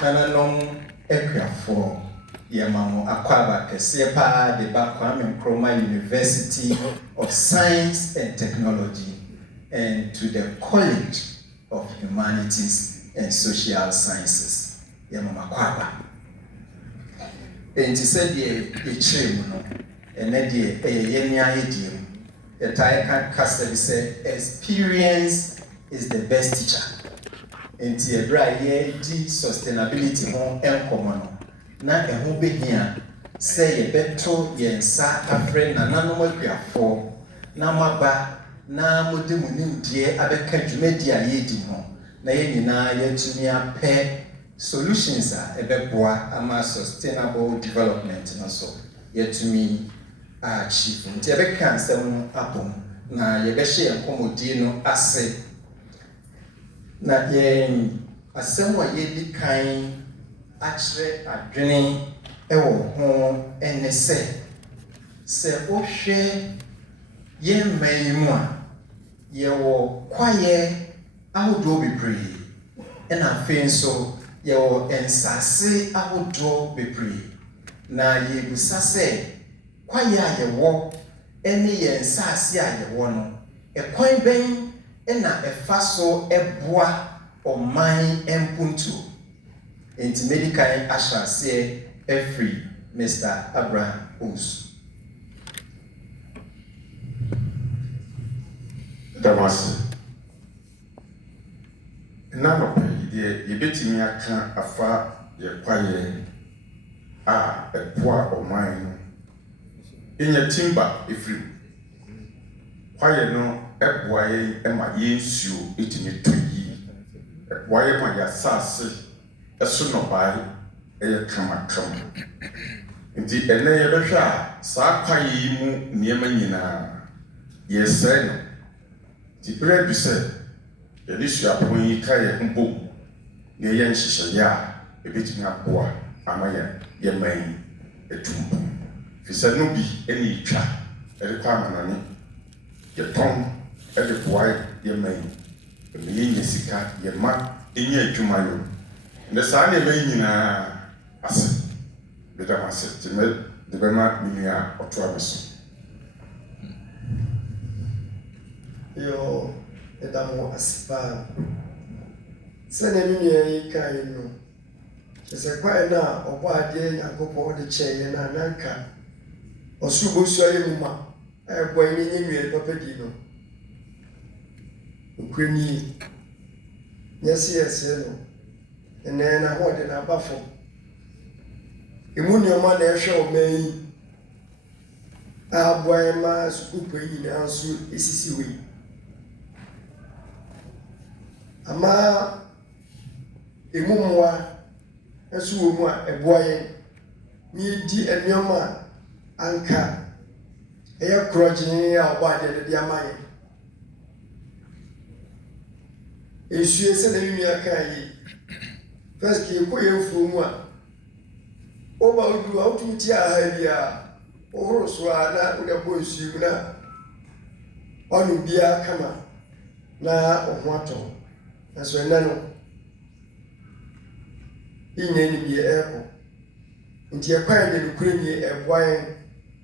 Nananom Equiafo Yamamo Akwaba Kesepa de Kwame Nkrumah University of Science and Technology and to the College of Humanities and Social Sciences. Yamama Akwaba. And he said the and then the the Taikan Castle said experience is the best teacher. And the dry sustainability home and common. Na eho be here say ye beto ye nsa afre na nanom akuafo na maba na mode munim die abeka dwumadi a ye di ho na ye nyina ye tumi apɛ solutions a ebeboa ama sustainable development na so ye tumi achieve nti ebeka nsɛm apom na ye behye ye nkomodi no ase na ye asɛm a ye di kan actually adwene ewo ho ene se ohwe ye maimu a ye wo kwaye ahodo bebree ena afen so ye wo ensase ahodo bebree na ye busa se kwaye a ye wo ene ye ensase a ye wo no ekwan ben ena efa so eboa oman empuntu into medical asha say every Mr. Abraham Ous. Damasi. Nano ye betimi aka afa ye kwaye a epoa o mine. Inya timba ifri. Kwaye no eboa ye ema ye nsuo etimi toyi. Epoa ye ma ya sase eso no bai kama nti ene ye behwa a saa kwaye yi mu niema nyina ye sɛ no ti bere bi sɛ ye di suapon yi ka ye mbom ne ye nhyehyɛ ya ebetimi aboa ama ye man etumbo fi sɛ no bi eni twa ede kwa manane ye ton ede boa ye man e ye nyesika ye ma enye adwuma yo ne saa ne me nyina ase beda ase ti me de be ma minua oto abeso yo edamo asipa se ne minua yi kai no se kwa na obo ade yakopo de cheye na nanka osubo suaye muma ebo yi ni nwie papa di no okwani nyesi ese no and then I want to have a buffer. Immunio man, I show me. Boy, my scoop in answer is we. Ama Imumwa, a swimmer, a boy, me di and your man, anchor, air crotching our body at the amine. If she is a kai. First, you put your from one. Over you out to Tia, over Swada with a voice you now. On Bia Kama, na of Wato, as well nano. In any be airport. Into a pine in creamy a wine,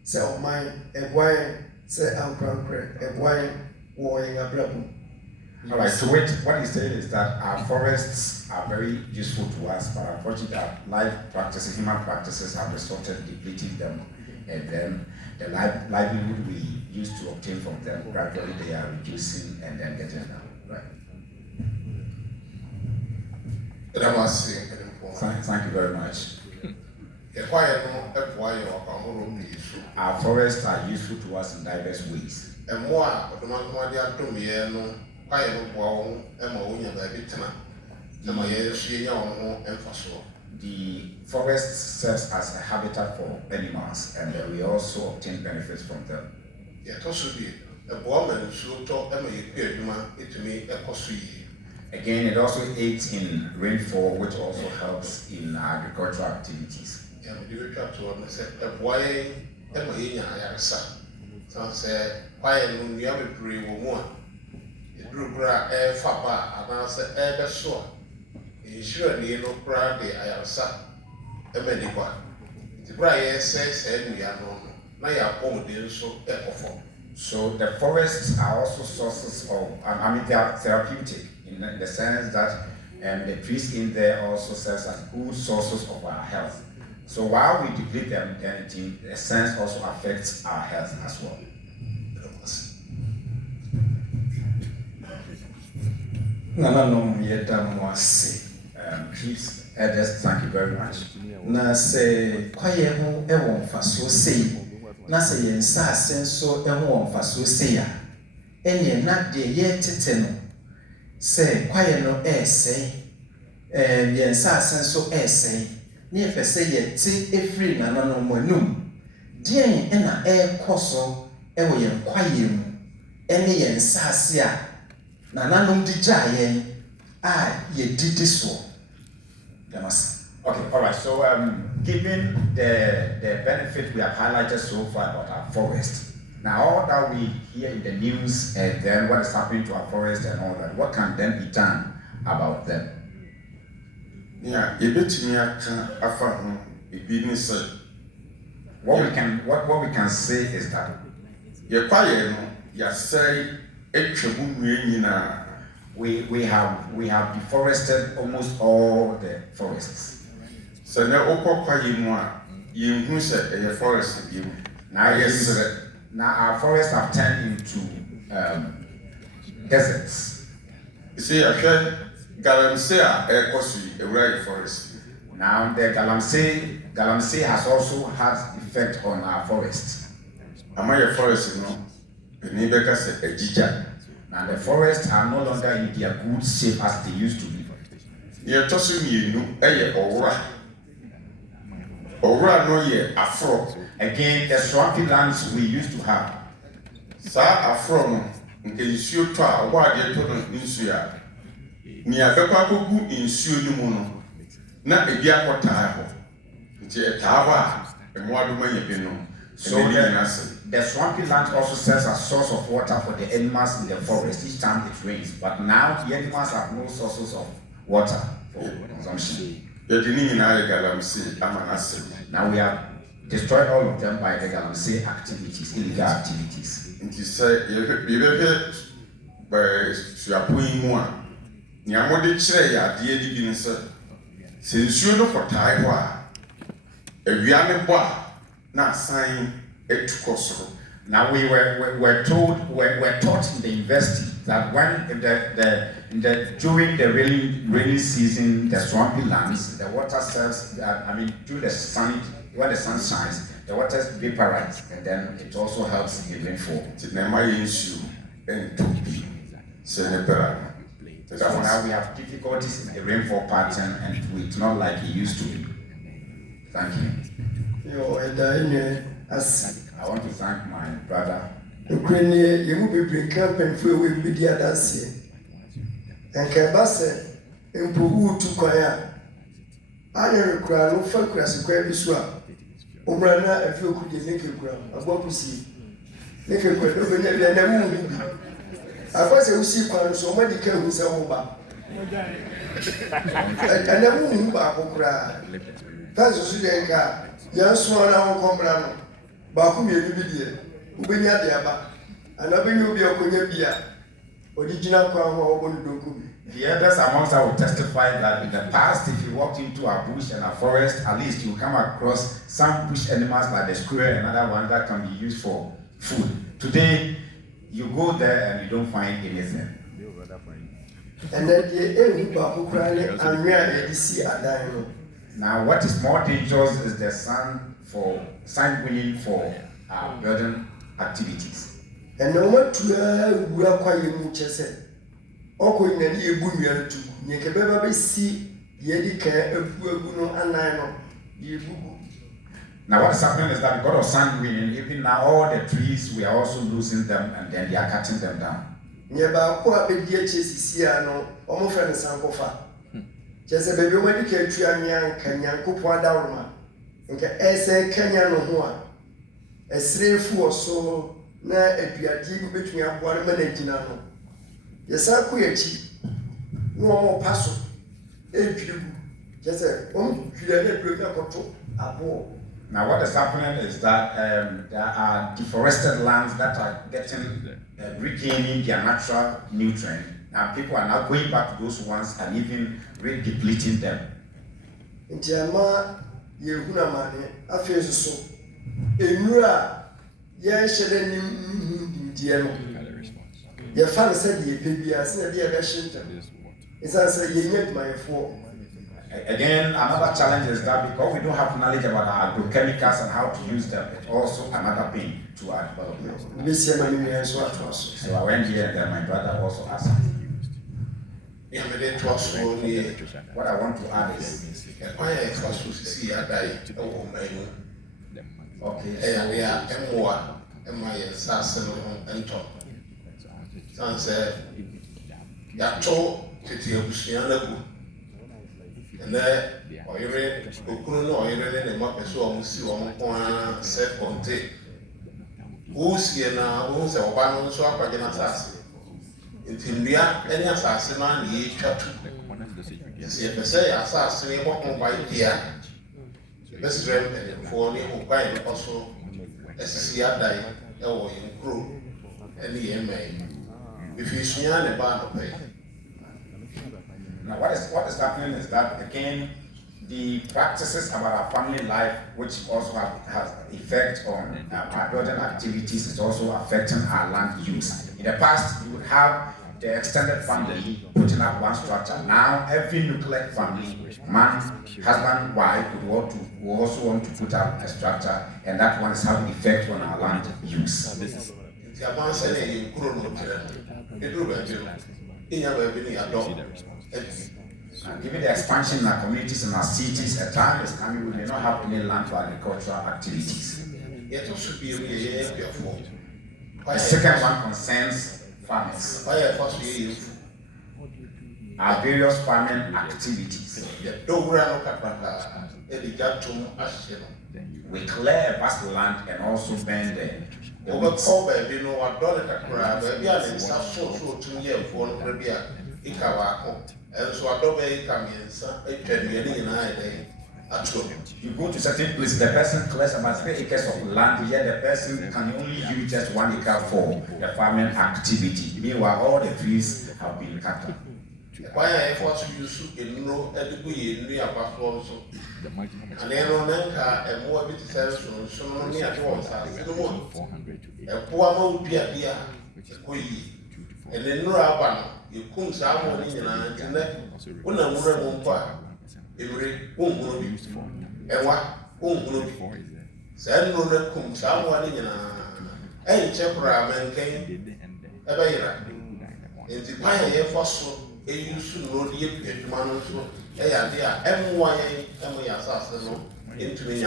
sell mine, a wine, say I'm crank, a wine, warring a blabber. All right, so what he's saying is that our forests are very useful to us, but unfortunately our human practices have resorted to depleting them, and then the livelihood we used to obtain from them, gradually they are reducing and then getting down, right? Thank you very much. Our forests are useful to us in diverse ways. And more, The forest serves as a habitat for animals, and we also obtain benefits from them. Again, it also aids in rainfall, which also helps in agricultural activities. ensure ni no kura de ayarsa emedikwa ti kura say no ya no na ya ko de nso ekofo. So the forests are also sources of, I mean, they are therapeutic in the sense that the trees in there also serve as good sources of our health. So while we deplete them, then it in a sense also affects our health as well. Please, elders, thank you very much. Na se kwaye ho ewo mfaso sei na se yensa asenso ewo mfaso sei a ene na de ye tete no se kwaye no sei yensa asenso sei ne efese ye ti efri na no monum den ena koso ewo ye kwaye mu ene yensa ase a na nanom di jaye a ye didi so demas. Okay, all right. So, given the benefit we have highlighted so far about our forest, now all that we hear in the news and then what is happening to our forest and all that, what can then be done about them? Yeah, a bit me afa a business. What we can say is that you quiet you say we have deforested almost all the forests. So now you say a forest view. Now our forests have turned into deserts. You see, I feel Galamsey a cost a rare forest. Now the Galamsey has also had effect on our forests. Am I a forest, you know? The neighbor said a giga. Now the forests are no longer in their good shape as they used to be. You're tossing me, Ora no ye afro. Again, the swampy lands we used to have. Sa afro no nke nsuo to a wa de to no nsuo a. Ni abekwa kogu nsuo ni mu no. Na ebi akotaa ho. Nti etaa ba emo adoma ye bi no. So the swampy land also serves as source of water for the animals in the forest each time it rains. But now the animals have no sources of water for consumption. Now we have destroyed all of them by the Galamsey activities, illegal activities. And you say, you by Suapuimua, Niamodi Chrea, dear Divinus, since you know for Taiwan, a Viana Bois, not sign a Tucoso. Now we were taught in the university that when during the rainy season, the swampy lands, the water serves. During the sun, when the sun shines, the water vaporizes, and then it also helps in rainfall. So now we have difficulties in the rainfall pattern, and it's not like it used to be. Thank you. I want to thank my brother. You will be camping for we be the other. And Cabasa, and Pugu to Koya. I never cry, no focus, a crabby swap. Obrana, a few could make a ground. I want to see. Make a quick open and I won't. I was a see one so many cows over. And I won't move back or cry. That's a Sudanka. Young swan, I won't come around. Baku ye bibidie ubenya de aba anabenya obi akonya bia original kwa ho obonu dokubi. The elders amongst us will testify that in the past, if you walked into a bush and a forest, at least you come across some bush animals like the squirrel and another one that can be used for food. Today, you go there and you don't find anything. And then the baku krane anwa edisi adan. Now, what is more dangerous is the sand winning for building activities. And no one to we are quite much as Oko in a year boom to Yakababa see Yedika Buno and Nino. Now, what is happening is that because of sand winning, even now all the trees we are also losing them and then they are cutting them down. Nearby, quite a DHC, almost friend Sankofa. Just a baby when you can try Kanya Kupwa Dharma. Okay, Kenya no more. A slave or so, na a piatic between a one minute. Yes, I quit. No more passo. Now, what is happening is that there are deforested lands that are getting regaining their natural nutrient. Now, people are now going back to those ones and even re-depleting them. Again, another challenge is that because we don't have knowledge about agrochemicals and how to use them, it's also another pain to our development. So I went here and then my brother also asked me. What I want to add is, and oyere okunu no oyere ne ma peso omusi omko self contain usie na wo se oba no so akwaje na sase ntimbia eni asase ma na yetwa tu yesi pese ya asase ne bokon ba idia best friend for ni ho kwa ni oso esisi adai e wo yinkro eni yemai if you sunya ne ba no pay. Now, what is happening is that, again, the practices about our family life, which also has effect on our building activities, is also affecting our land use. In the past, you would have the extended family putting up one structure. Now, every nuclear family, man, husband, wife, would also want to put up a structure, and that one is having effect on our land use. And given the expansion in our communities and our cities, a time is coming we may not have any land for agricultural activities. The second one concerns farmers. Our various farming activities. We clear vast land and also burn the you go to certain places, the person clears about 3 acres of land, yet the person can only use just 1 acre for the farming activity. Meanwhile, all the trees have been cut down. And then you come somewhere in and when I'm every and what send no come somewhere in and Chepra man came ever here. In the pioneer fossil, a used to know the man, into me.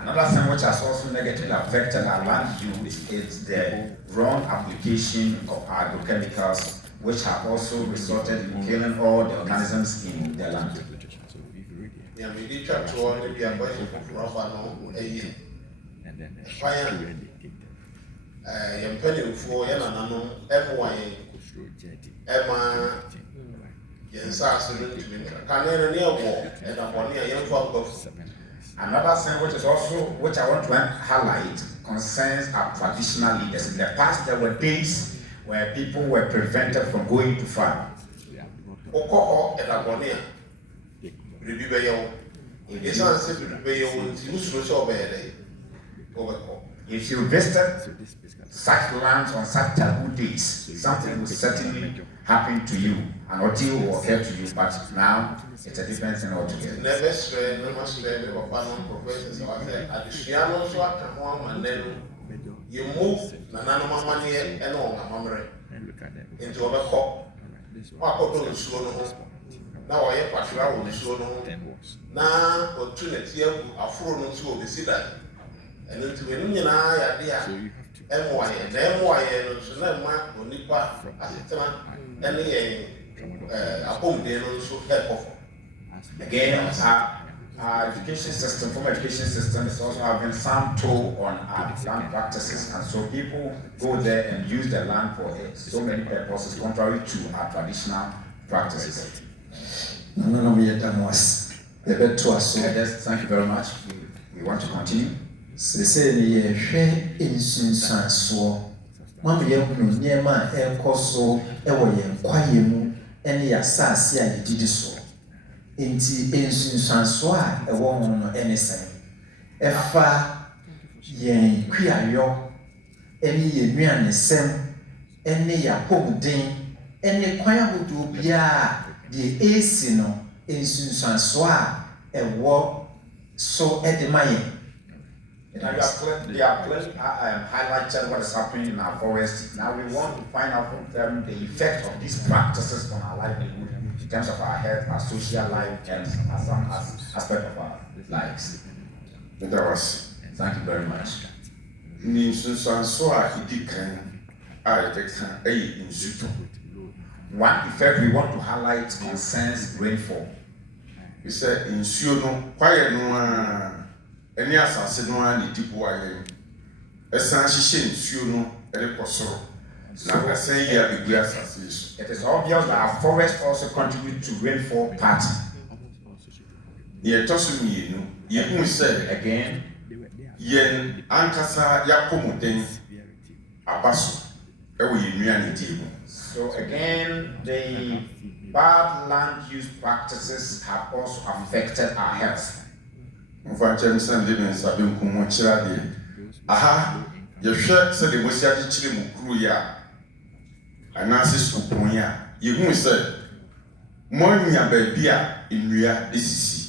Another thing which has also negatively affected our land use is the wrong application of agrochemicals, which have also resulted in killing all the organisms in the land. Yeah, we did try to order the ambition for a year. Fire, penny for Yanano, Emma, yes, absolutely. Can near war and upon near young folk. Another thing which I want to highlight concerns our traditional leaders. In the past, there were days where people were prevented from going to farm. If you visited such lands on such taboo days, something will certainly happen to you, an ordeal will occur to you, but now it's a different thing altogether. Never stray, no more stray, or Panon professors or Adiciano, so after home, and then you move Nanama money and all my memory into a cop. Papa don't slow. Now I have patrol with slow. Now, opportunity are thrown to the city. And into a union idea, MY and MY and so no mark or Nipa and a home there also help. Again, our education system, formal education system, is also having some toll on our land practices, and so people go there and use the land for so many purposes, contrary to our traditional practices. No, no, me yet was. The bed to us. Yes, thank you very much. We want to continue. Say, share in Sunsan so. Mamma, you know, near my air coso, ever quiet, and the assassin I did so. Inti in Sunsan so, a woman or anything. Efa yen queer yo, any ye and the same, any ya home din, any quiet would do be the Asino in Sunsan so, a war so at the Mayan. Now you have clearly highlighted what is happening in our forest. Now we want to find out from them the effect of these practices on our livelihood in terms of our health, our social life, and some aspect of our lives. That was. Thank you very much. One effect we want to highlight concerns rainfall. We said in Siono, quiet no. Any assassin no one the people are essentially Siono and the Kosoro. Now I say here the great assassination. It is obvious that our forests also contribute to rainfall pattern. Ye tosu mi no ye hu say Again, yen ankasa yakomoden abaso ewo ye nua ne die mu. so again, the bad land use practices have also affected our health. Mfa chem san de men sabe nkumo kira de aha ye hwe se de mosia de kire mu kuru ya anase supon ya ye hu say monya ba bia nnua esisi.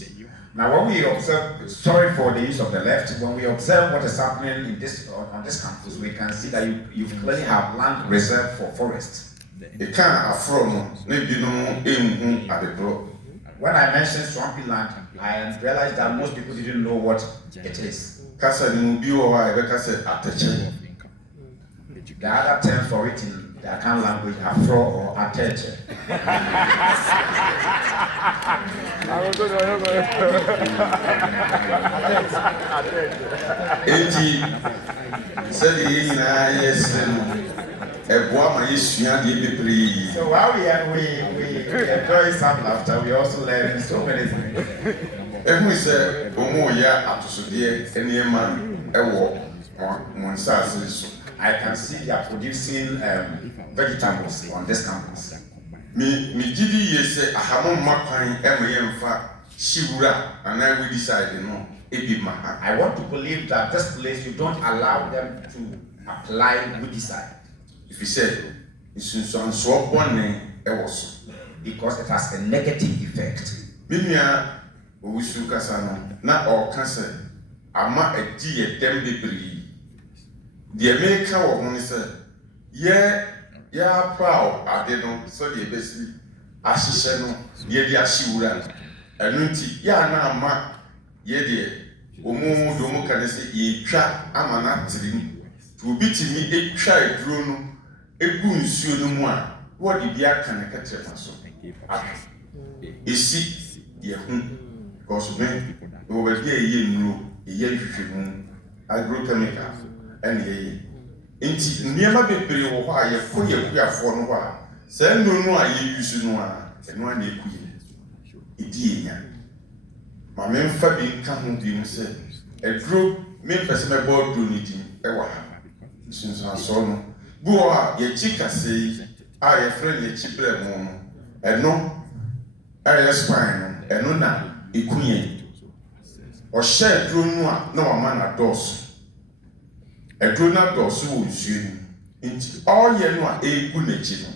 Now, when we observe, sorry for the use of the left, when we observe what is happening in this on this campus, we can see that you clearly have land reserved for forests. E kan afro no na bi no enhu adebro. When I mentioned swampy land, I realized that most people didn't know what it is. Kasa ni bi wo wa e be kasa ateche. The other term for it in the Akan language, afro or ateche. Enti said the na yes eboa ma yesua de bebre. So while we enjoy some laughter, we also learn so many things. Ehun se omo ya atosode eniema ewo mo nsase so. I can see they are producing vegetables on this campus. Me gidi yese ahamo makwan emeyemfa shiwura ana we decide no ebi ma. I want to believe that this place you don't allow them to apply weedicide. If you say isunsan so bonne ewo so Because it has a negative effect. Bimia owusu kasa no na o kasa ama adi edem bebre. The America wo ho ni say ya proud ade no so de besi ahihye no ye di ahyiwura enu nti ya na ama ye de omu do mu kan say ye twa ama na tirim to obi timi etwa eduro no egu nsuo no mu a wo de bia kan ka tere so esi ye hu because me wo be bia ye nuro ye hwehwemu agrochemical and ye inti niema bebre wo ho a ye ko ye kuafo no ho a se nunu a ye use no a eno a na ekuye edi enya ma me mfa bi nka ho bi mu se edro me pese me bo do ni din e wa ha sunsun so no bu o a ye chikase a ye friend ye chibre mu no eno a ye spine no eno na ekuye o she edro nu a na wa ma na dos Edrona dosu wo nsuo ni nti oye no a egu n'echi no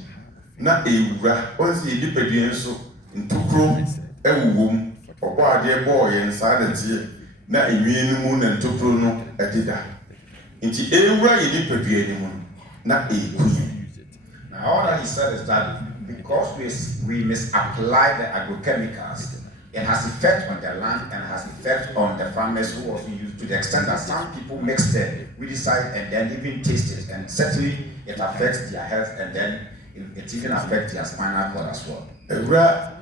na ewura onse ye dipadua nso ntokro ewuwom obo ade bo ye nsa de tie na enwie ni mu na ntokro no edida nti ewura ye dipadua ni mu na egu. Now all that he said is that because we misapply the agrochemicals, it has effect on their land and has effect on the farmers who also use, to the extent that some people mix the weedicide and then even taste it, and certainly it affects their health, and then it even affects their spinal cord as well.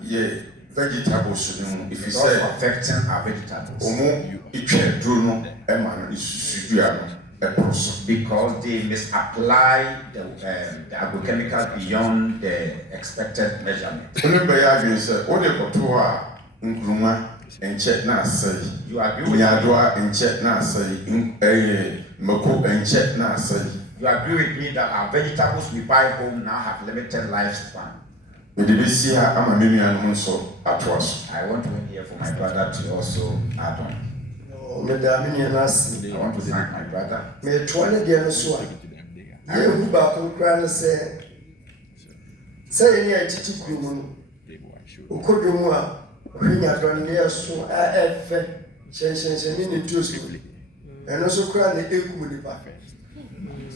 Ye vegetables if you It's also say affecting our vegetables. omo itwe duro no e ma no isusudu ano because they misapply the agrochemical beyond the expected measurement. You agree with me that our vegetables we buy home now have limited lifespan. I want to hear from my brother to also add on. I want to thank my brother.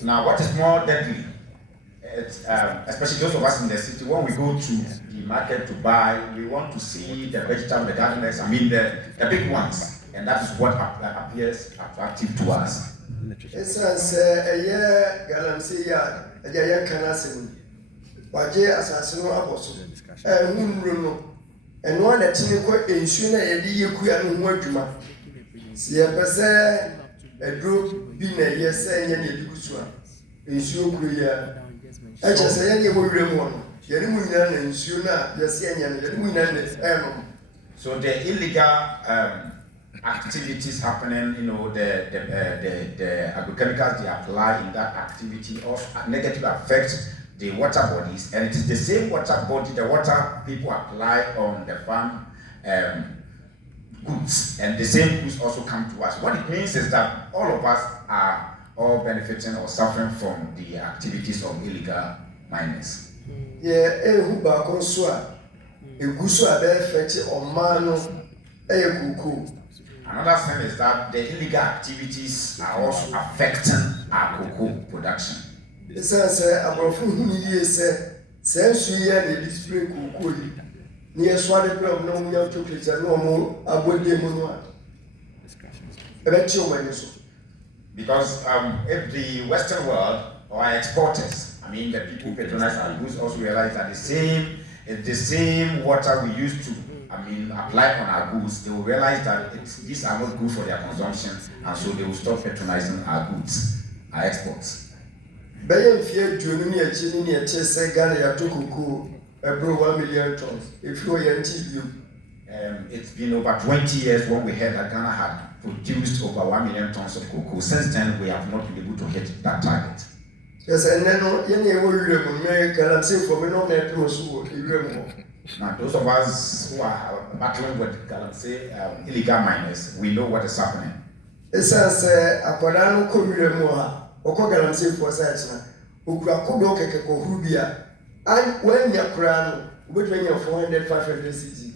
Now, what is more deadly, especially those of us in the city, when we go to the market to buy, we want to see the vegetables, the gardeners, the big ones. And that is what appears attractive to us. So the illegal activities happening, the agrochemicals they apply in that activity also negatively affect the water bodies, and it is the same water body, the water people apply on the farm goods, and the same goods also come to us. What it means is that all of us are all benefiting or suffering from the activities of illegal miners. Another thing is that the illegal activities are also affecting our cocoa production. Because if the Western world or our exporters, I mean the people who patronize our goods, also realize that the same water we used to apply on our goods, they will realize that these are not good for their consumption, and so they will stop patronizing our goods, our exports. It's been over 20 years when we heard that Ghana had produced over 1 million tons of cocoa. Since then, we have not been able to hit that target. Yes, and then now, those of us who are battling with illegal miners, we know what is happening. It says, "Aquadano Comiremo, Okogalamse for Sachna, Ukrakodo Rubia, and when you're crown, between your 400 500 cities.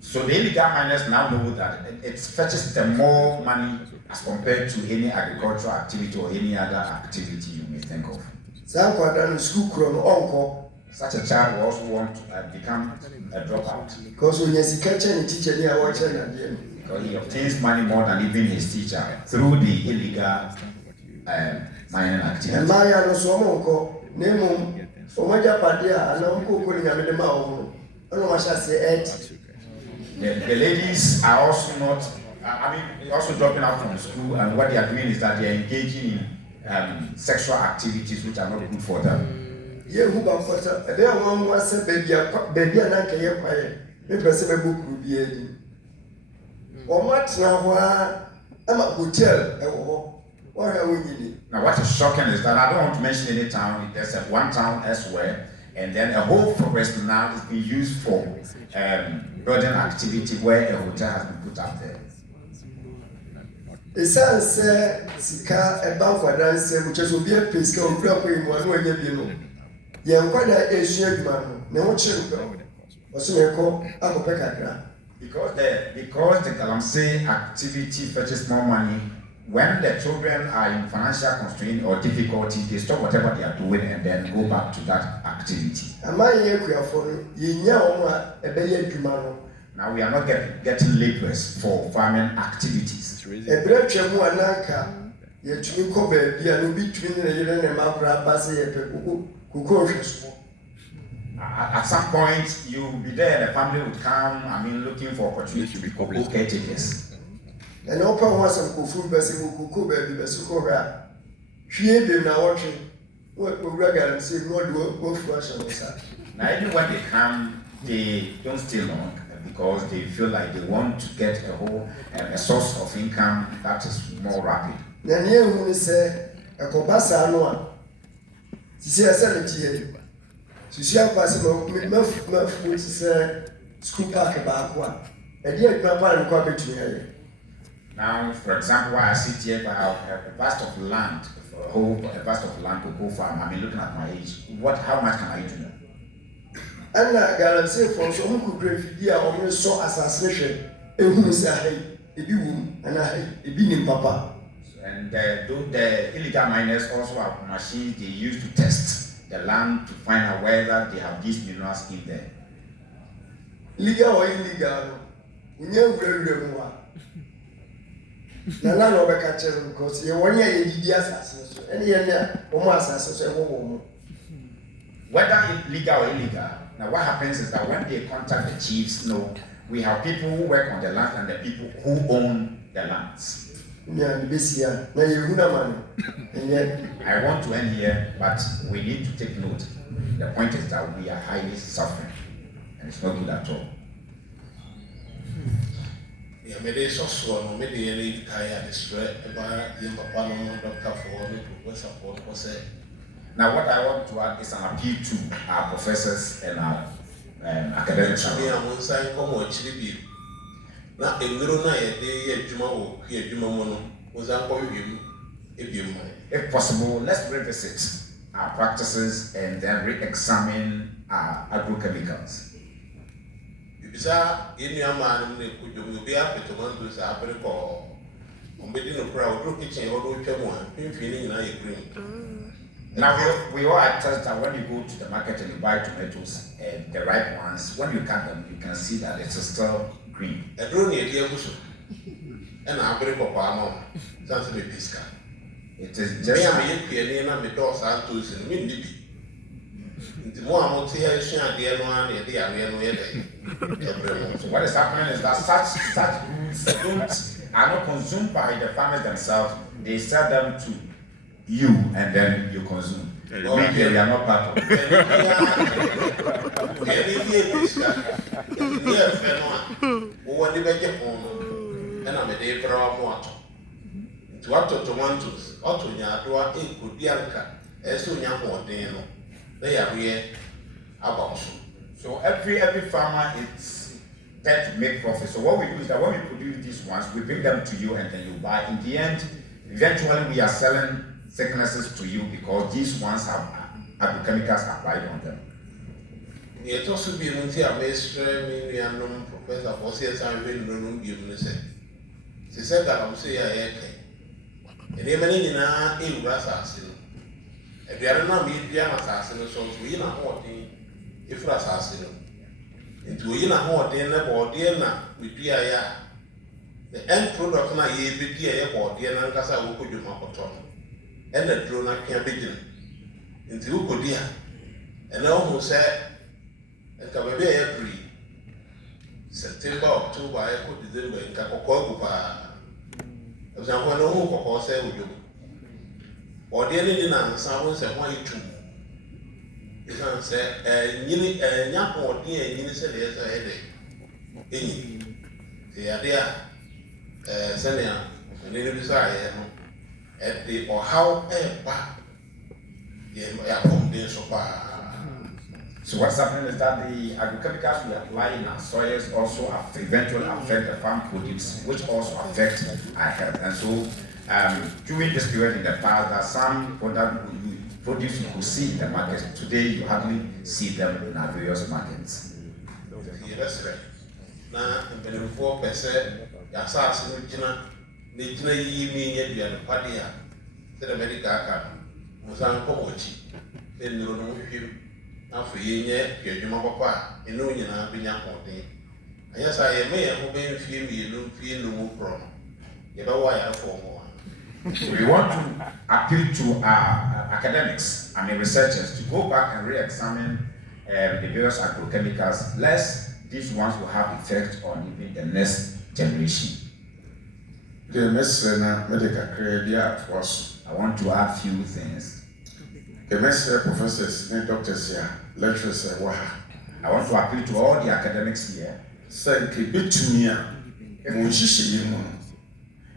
So the illegal miners now know that it fetches them more money as compared to any agricultural activity or any other activity you may think of. Such a child will also want to become a dropout. Because when you catch any teacher near watching, because he obtains money more than even his teacher through the illegal mining activity. And my Somonko, Nemo, Omaja Padia, and Uncle Pulling a Medema. I don't know what I say. The ladies are also not, also dropping out from school, and what they are doing is that they are engaging in sexual activities which are not good for them. Yeah, who about water? There one was a baby, and I can hear quiet. Maybe a book will be ending. Or what now? I'm a hotel. What are we needing? Now, what is shocking is that I don't want to mention any town. There's one town elsewhere, and then a whole forest now is being used for building activity where a hotel has been put up there. It sounds Sika about what I say, which will be a piece of property one way you know. Yeah, quite a shared man, no children. Also, because the Galamsey activity fetches more money. When the children are in financial constraint or difficulty, they stop whatever they are doing and then go back to that activity. Now we are not getting laborers for farming activities. At some point, you will be there and the family would come, looking for opportunity to be cocoa caretakers. And open once and go food vessel, cocoa baby, vessel, she be now watching what we regular and say, no, go for us. Now, even when they come, they don't stay long because they feel like they want to get a source of income that is more rapid. Then here we say, a cobasa no. She says, I said it. She shall pass my school park about one. And yet, my parent copy to me. Now, for example, while I sit here, I have a vast of land, a vast of land to go farm. I mean, looking at my age, how much can I do? And I guarantee for some who could be a saw assassination, a woman say, a be woman, and a be papa. And the illegal miners also have machines they use to test the land to find out whether they have these minerals in there. Legal or illegal, we know very well. Nana no be catch because you want your DD assassin, and you almost assassin. Whether it's legal or illegal, now what happens is that when they contact the chiefs, we have people who work on the land and the people who own the lands. Yeah, this year, now you money. And yet, I want to end here, but we need to take note. The point is that we are highly suffering, and it's not good at all. Yeah, maybe it's also no, maybe you need to hire the stress about your papa no doctor for me to support us. Now, what I want to add is an appeal to our professors and our academics. I am on side come watch the bill. Now, a little night, a Juma or here, Juma Mono was uncle you if you mind. If possible, let's revisit our practices and then re-examine our agrochemicals. Bisa in your man, you be happy to want to say, I better call. On being a proud kitchen or do you feeling I agree. Now, we all attest that when you go to the market and you buy tomatoes, the ripe ones, when you cut them, you can see that it's still green. A drone idea was and I better call Palm, something with Pisca. It is Just just a piano and the doors are to in Mindy. The more I'm here, she and the other one, the other. so what is happening is that such goods are not consumed by the farmers themselves. They sell them to you and then you consume. Maybe they are not part of it. And I'm a day for our water. To up to tomatoes, or to Yadua, it could be Anka, as soon as more dinner. They are here about. So every farmer is there to make profit. So what we do is that when we produce these ones, we bring them to you and then you buy. In the end, eventually we are selling sicknesses to you because these ones have agrochemicals applied on them. It also be a master, and Professor for CSI will give say. She said that I'm saying and even in a assassin. If you are not media assassin, so we in a hoarding if assassin. Into in a hoarding or dinner with Dia. The end product na ye be dear or dear and Casa will put you mapoton. And the drone can begin. Into who could dear. And almost said, and come away every September, October, I could deliver in Cacocoba. As I went home for say with you. Or the ending and someone said, why you two? His aunt said, a young or dear, and you said, yes, I had it. The idea, Senia, and then desire at the or how ever. So what's happening is that the agrochemicals we apply in our soils also eventually affect the farm produce, which also affect our health. And so during this period in the past, there are some produce you could see in the market. Today you hardly see them in our various markets. Yeah, that's right. Now, in 4%, your SARS in the mean you and Padia, the medical was uncommon. Then you know him. After ye, you papa, and no, you know, being a yes, I may have been feel no problem. You know why I form one. So we want to appeal to our academics and the researchers to go back and re-examine the various agrochemicals, lest these ones will have effect on even the next generation. The Messena medical credit was. I want to add few things. The Messena professors, doctors here, lecturers here. I want to appeal to all the academics here. Say,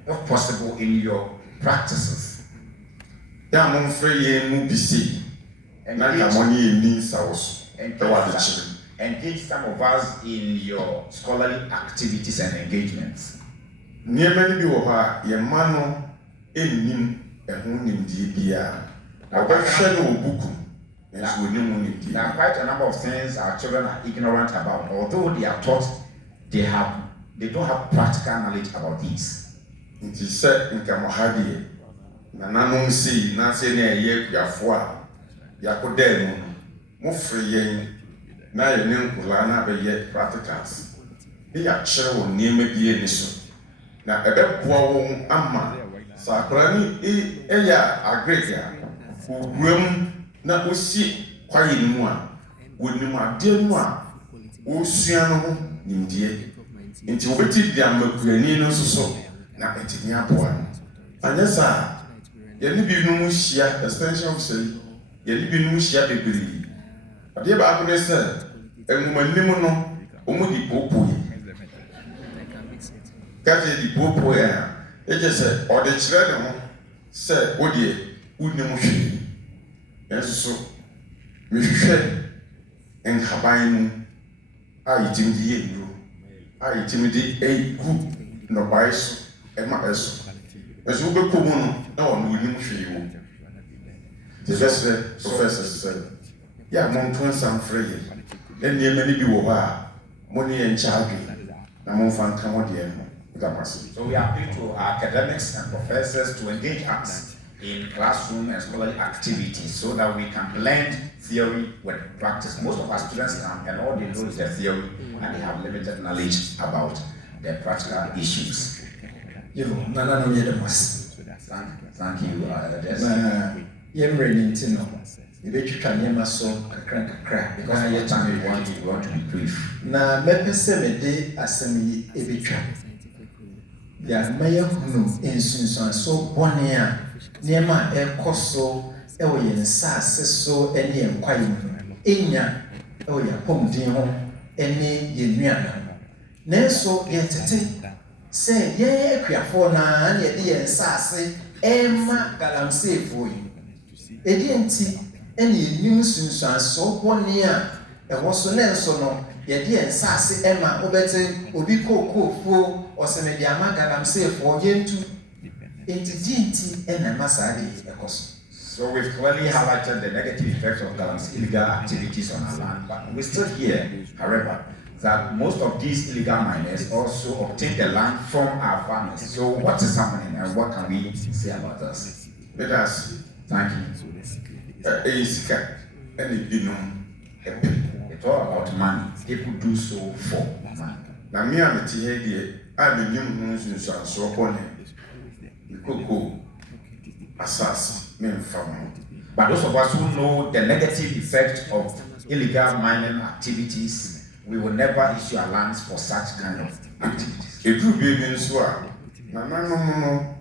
if possible, in your practices. Engage some of us in your scholarly activities and engagements. There are quite a number of things our children are ignorant about, although they are taught, they don't have practical knowledge about these. Na ye ne nkula na be ye practicals bi ya kyerɛ wɔ nneɛma bi ani so na ɛbɛboa wɔn ama sakora ni ɛyɛ agrega owuram na osi kwaye no mu a wɔnim adeɛ no a osua no ho nimdeɛ nti wɔbɛti di amakurani no nso so na ɛtumi aboa no anyɛ saa yɛne bi no mu hyia extension officer yɛne bi no mu hyia bebree adeɛ baako ne sɛ enwumanim no omu di popo kati di popo ya eje sɛ ɔde kyerɛ ne ho sɛ wodie wonim hwee ɛnso mehwehwɛ nhaban mu a yɛtumi de yɛ nnuro a yɛtumi de egu nnɔbae so ɛma ɛso ɛso wobɛkɔ mu no na ɔno wonim hwee wo te bɛsrɛ professor sɛ yɛ a monto nsamfrɛ yɛ and you may be over money and charging. So we appeal to our academics and professors to engage us in classroom and scholarly activities so that we can blend theory with practice. Most of our students come and all they know is the theory and they have limited knowledge about the practical issues. Thank You bet you can hear my song, a crack, because your time we want to be brief. Now, maybe 7 days as me a bit trap. Ya maya hunu ensunsan so bonia niema ekoso ewo yensase so ene enkwaye mu enya ewo ya pomdin ho ene yenuana nenso yetete se ye akuafo na ye de yensase ema galamsefo yi edi enti ene yenim sunsan so bonia ewo so nenso no ye de yensase ema obete obi kokofo osemedi amagalam say for yentu entity and masadi ekos. So we've clearly highlighted the negative effects of Galam's illegal activities on our land, but we still hear, however, that most of these illegal miners also obtain the land from our farmers. So what is happening and what can we say about this? Let us thank you. It's all about money. People do so for money. Now me am here I be new news and so on. Cocoa assassin, men farmer. But those of us who know the negative effect of illegal mining activities, we will never issue a lands for such kind of activities. A true baby in Swa, Nano,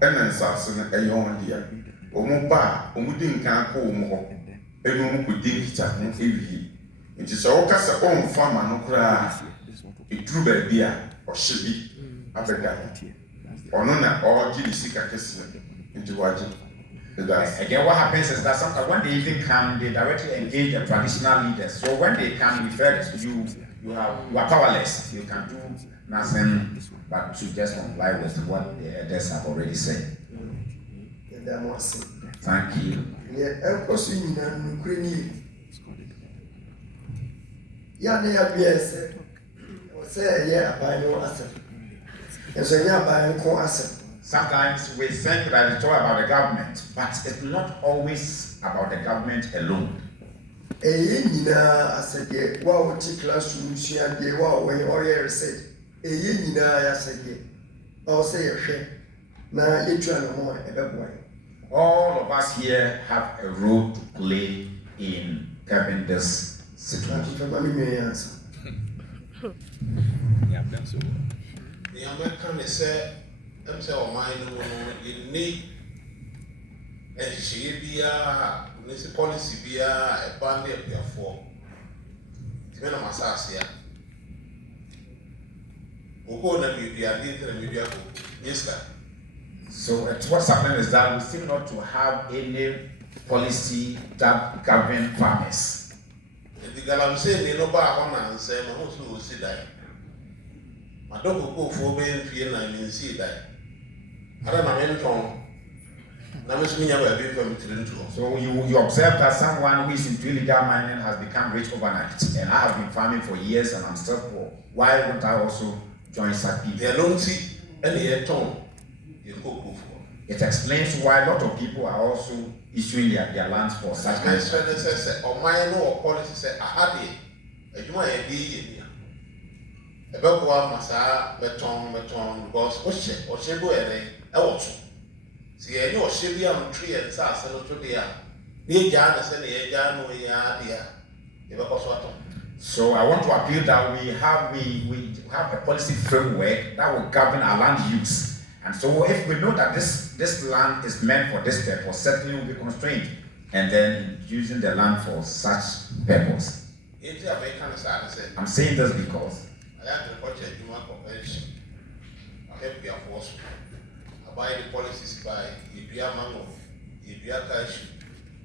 and assassin, a young dear. Omoba, Omudin can't call more, and no could think it up every. It is all cast upon farmer no cry. A true baby or should be. Or none or Jimmy Sika into watching. Again, what happens is that sometimes when they even come, they directly engage the traditional leaders. So when they come, refer to you, you are powerless. You can do nothing but to just comply with what the elders have already said. Thank you. Sometimes we think that it's all about the government, but it's not always about the government alone. All of us here have a role to play in curbing this situation. The American say I'm saying, my you need and she be a policy be a bandit before. It's been a massage here. Yes, sir. So what's happening is that we seem not to have any policy that govern farmers. The Galam say they know about one and say, my husband will see that. My dog will go for being fear and I see that. I don't know any tongue. Now, Miss Minya will be from to. So you observe that someone who is into illegal mining has become rich overnight, and I have been farming for years and I'm still poor. Why won't I also join such people? They don't see any tongue. You go for. It explains why a lot of people are also issuing their lands for such My friend says, or my no policy say, I had it. You might be in here. About one massa, beton, because or she go away. I watch. See, I know she be on tree and sass and to the air. The Janus and the Jan, we are dear. So I want to appeal that we have a policy framework that will govern our land use. And so if we know that this land is meant for this purpose, certainly we'll be constrained. And then using the land for such purpose. I'm saying this because I have to watch a human convention. I help you force. I buy the policies by Ibia Mango, Ibia Cashew.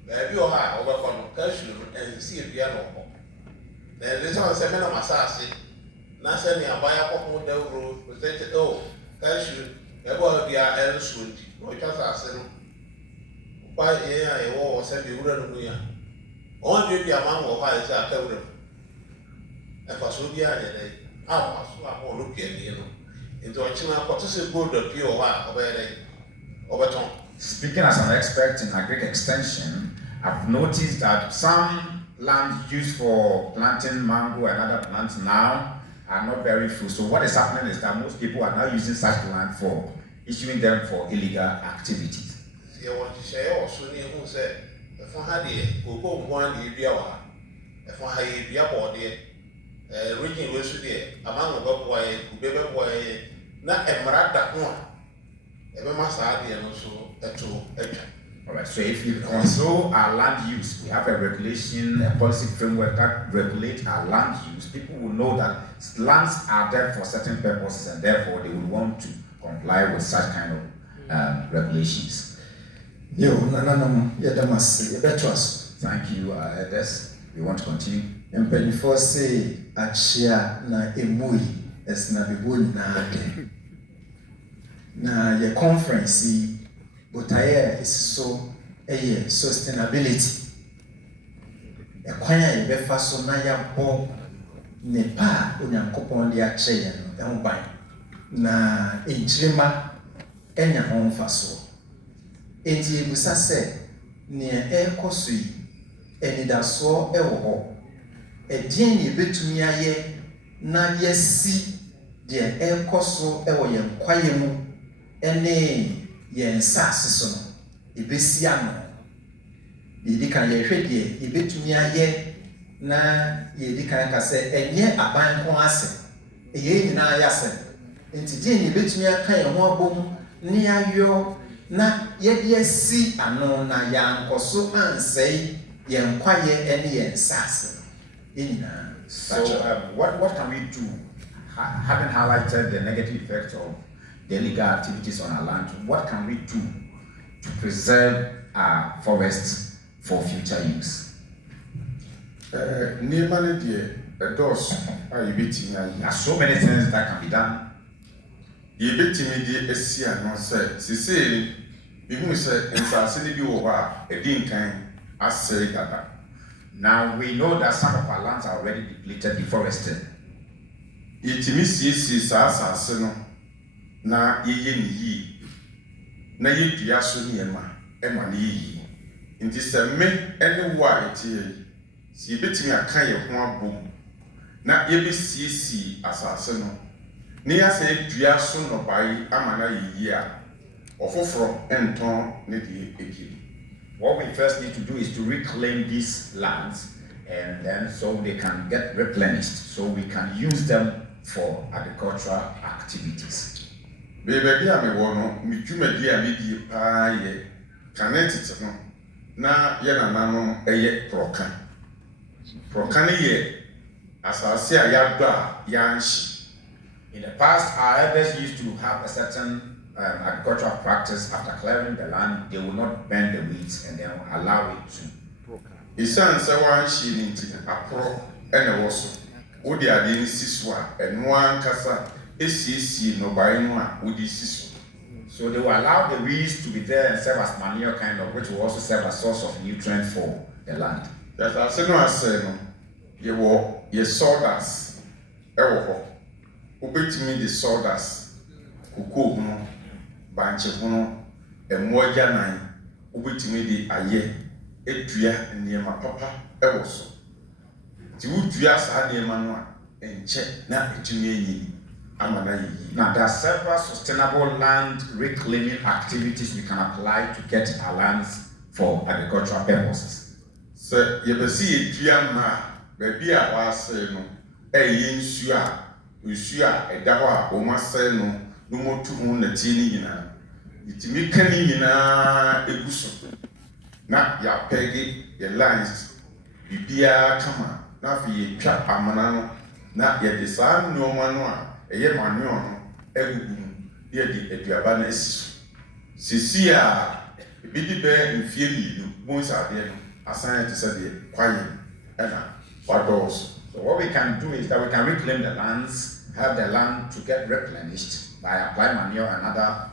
Maybe you have overcome cashew and see if you are no. Then this one said, "Mena Masasi." Nasa ni abaya kwa muda uro. Protected. Oh, cashew. Ebo be a elsewhere. No, it has a sin. Why, yeah, I was sent you wouldn't know ya. Only be a man or high is a terrible. And for so be a day, I was look at me, into a china, what is a good of pure over. Speaking as an expert in agric extension, I've noticed that some land used for planting mango and other plants now are not very full. So what is happening is that most people are now using such land for issuing them for illegal activities. You want to say also who said, if I had it, we'll go one year. If I had a body, region was there among the boy, baby boy, not a marata one. Every master and also a two. Alright, so if you control our land use, we have a regulation, a policy framework that regulates our land use. People will know that lands are there for certain purposes and therefore they would want to comply with such kind of regulations. Yo, nananam yadamas yabetwas. Thank you, elders. We want to continue. Mpanyinfo say achia na emui esna bibu na ade. Na your conference botaye is so sustainability. Ekwan ya yebefa so na ya bo ne pa onyankopon de ache ye no ehun ban. Na enchirima enya ho mfaso. Enti ebusa se ne ekoso yi enidaso ewo ho. Edin ni betumi aye na yesi de ekoso ewo ye kwaye mu ene yen sase so no ebesi ano yedi kan ye hwede ebetumi aye na yedi kan ka se enye aban ko ase eye nyina yase enti je ni betumi aka ye ho abom ni ayo na yedi asi ano na yankoso ansei yen kwaye ene yen sase nyina. So what can we do, having highlighted the negative effects of the illegal activities on our land? What can we do to preserve our forests for future use? There are so many things that can be done. Now we know that some of our lands are already depleted, deforested. Na yeye ni yi na yedua so ne ema ema ne yi nti se me ene wo a etie si betimi aka ye ho abom na yebesiesi asase no ne ya se dua so no bai ama na yi a ofoforo enton ne de eki. What we first need to do is to reclaim these lands, and then so they can get replenished, so we can use them for agricultural activities. Baby, I may want me to my dear lady pie, connected no. Na yana nano eye prokan. Prokan ye as I say yadwa yanshi. In the past, our elders used to have a certain agricultural practice. After clearing the land, they would not burn the weeds and then allow it to. Isan se wan shi ninti apro ene woso. Odi ade siswa eno ankasa esiesie no bai no a odi siso. So they will allow the weeds to be there and serve as manure kind of, which will also serve as source of nutrient for the land. That I say no ase no. Ye sawdust ewo ho. Obetimi the sawdust koko no banche hono emoja nan obetimi di aye edua niema papa ewo so ti wudua sa niema no a enche na etumi enyi amana yi. Now there are several sustainable land reclaiming activities we can apply to get our lands for agricultural purposes. So ye be see edua ma ba bia wa se no nsu a nsu a eda ho a o ma se no no motu ho na tie ni nyina itimi kan ni nyina eguso na ya pegi ye lines bibia kama na fi ye twa amana no na ye de saa nneoma no a eye manyo no egugu ye de aduaba na esi sisi a bidi be mfie ni mo sa de no asan te se de kwaye na wados. So what we can do is that we can reclaim the lands, have the land to get replenished by applying manure and other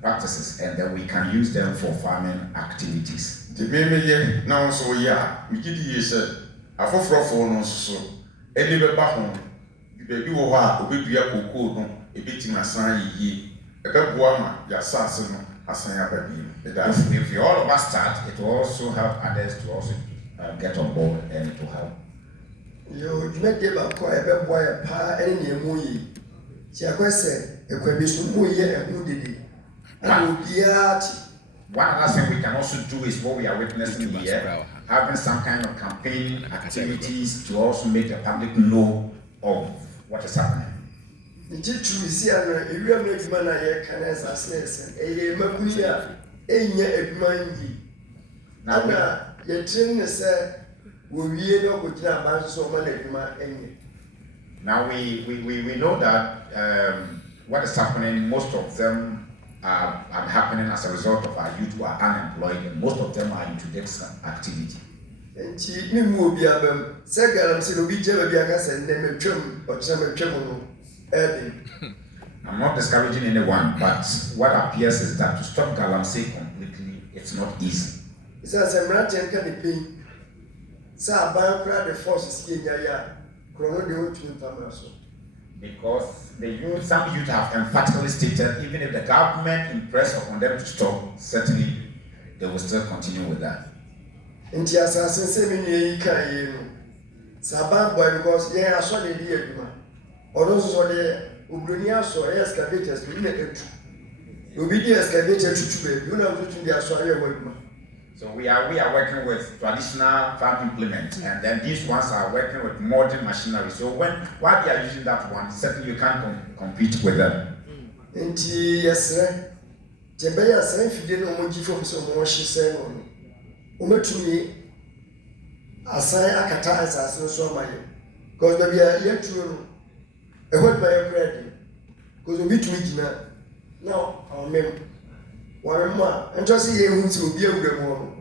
practices, and then we can use them for farming activities. The baby ye now so ya we did ye said afofrofo no so eni be ba ho baby wo ha obedua koko no ebetima san yiye ebeboa ma ya sase no asan ya baby. If we all of us start, it will also help others to also get on board and to help. Yo, you make them a quiet boy, a pa, any moye. She acquested a question moye and who did it. One other thing we can also do is what we are witnessing here, having some kind of campaign activities to also make the public know of what is happening. The true is here, if you are making man here, can as a snake, a macuya, a mangy. Now, your trainer said, we know what you are so many. Now we know that what is happening, most of them are happening as a result of our youth who are unemployed, and most of them are into this activity. And she knew be a second, I'm still be jealous and name a trim or some trouble. I'm not discouraging anyone, but what appears is that to stop galamsey completely, it's not easy. It's as a ranting can be. Sir, bank the forces in Yaya, Chrono de because some youth have emphatically stated even if the government impress upon them to stop, certainly they will still continue with that. In the assassin, 7 years, Saban boy, because they are so dear, or those are the Ubrunia, so excavators, you be the excavator to you know, they are sorry. So we are working with traditional farm implements, and then these ones are working with modern machinery. So while they are using that one, certainly you can't compete with them. And yes, sir. Jebaya said, if you didn't want to from some more, she said, to me, I say I can tell us as so my because maybe I yet to a word by a credit because we meet with now our member. One more, and just see him to be a good one.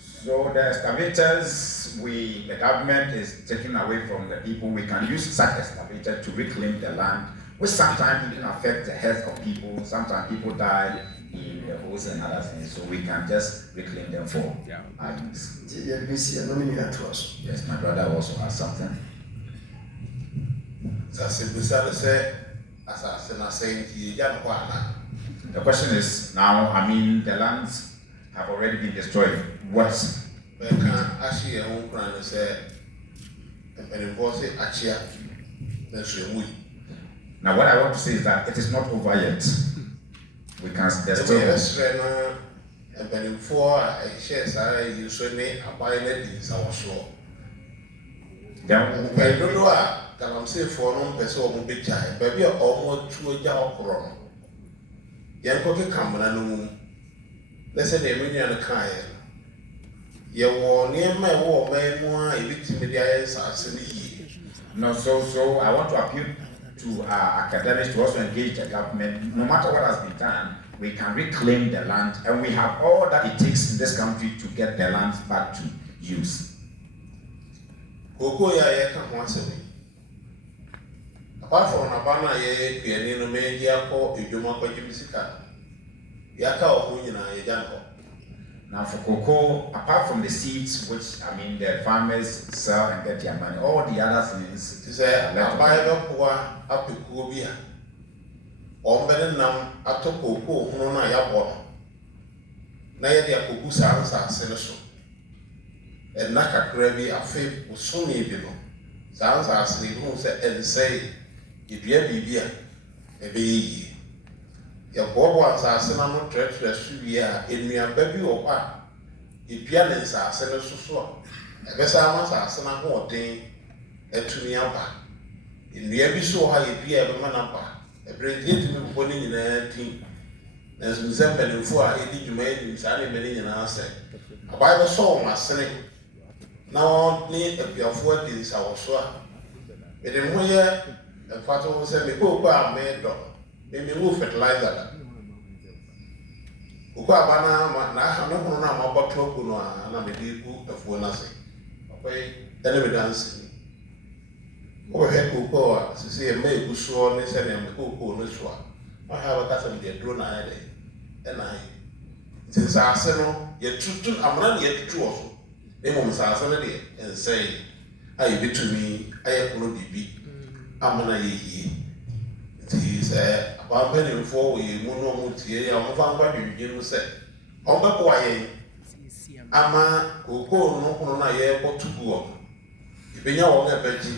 So the excavators, the government is taking away from the people. We can use such excavator to reclaim the land, which sometimes even affect the health of people. Sometimes people die in the holes and other things, so we can just reclaim them for our use. Yes, my brother also has something. The question is now, I mean, the lands have already been destroyed. What? Now, what I want to say is that it is not over yet. We can still. galamsey for no mpɛ sɛ ɔmo begyae baabi a ɔmo atu agya ɔkorɔ no yɛnkɔ keka mmara no mu na sɛdeɛ me nua no kaeɛ no yɛwɔ nneɛma a ɛwɔ ɔman mu a yɛbɛtumi de ayɛ nsase no yie. No, so I want to appeal to academics to also engage the government. No matter what has been done, we can reclaim the land, and we have all that it takes in this country to get the land back to use. Koko ya yɛka ho asɛm yi. Apart from Nabana, ye piani no meji akɔ edwuma kɔgye sika. Yaka ɔho nyinaa yɛgya no hɔ. Now for cocoa, apart from the seeds, which I mean the farmers sell and get their money, all the other things. Ti sɛ abaayɛ bɛkoa apekuo bi a ɔmbɛne nam atɔ koko hono no a yɛabɔ no na yɛde akɔgu saa nsase no so. Ɛnna kakra bi afei bosome bi no saa nsase no ehu sɛ ɛnsɛe yɛdua biribi a ɛbɛyɛ yie. Yɛboaboa nsase no ano trɛtrɛ so wie a nnuaba bi wɔ hɔ a yɛdua ne nsase no so a ɛbɛsa ama nsase no ahoɔden atumi aba. Nnua bi so wɔ hɔ a yɛdua a ɛbɛma no aba. Ɛberɛ nti yɛtumi bobɔ ne nyinaa din. Nanso sɛ mpanimfoɔ a yɛdi dwuma yɛnim saa nneɛma no nyinaa sɛ abaayɛ bɛsɔ wɔn asene na ɔne apiafoɔ adi nsawɔso a mede ho yɛ mfato ho sɛ mekɔɔkɔ a medɔ memu fertilizer da. Koko aba na aha no hono na mabɔtɔ gu no a na mede gu afuo no ase. Ɔkɔyɛ ɛne mede ansi. Wɔhwɛ koko a sisi ɛma egu soɔ ne sɛ ne koko no so a ɔhɛ abɛka sɛ mede aduro na ayɛ dɛ ɛna ayɛ. Nti nsase no yɛtutu amena ne yɛtutu wɔ so. Ne mmom nsase no deɛ ɛnsɛe a yɛbɛtumi ayɛ kono biribi amena yɛ yie. Nti sɛ abampanimfoɔ wɔ yɛn mu na ɔmo tie a ɔmofa nkwa dwedwe no sɛ ɔmbɛboa yɛn ama koko no hono no a yɛbɔto gu wɔ no yɛbɛnya wɔn a ɛbɛgye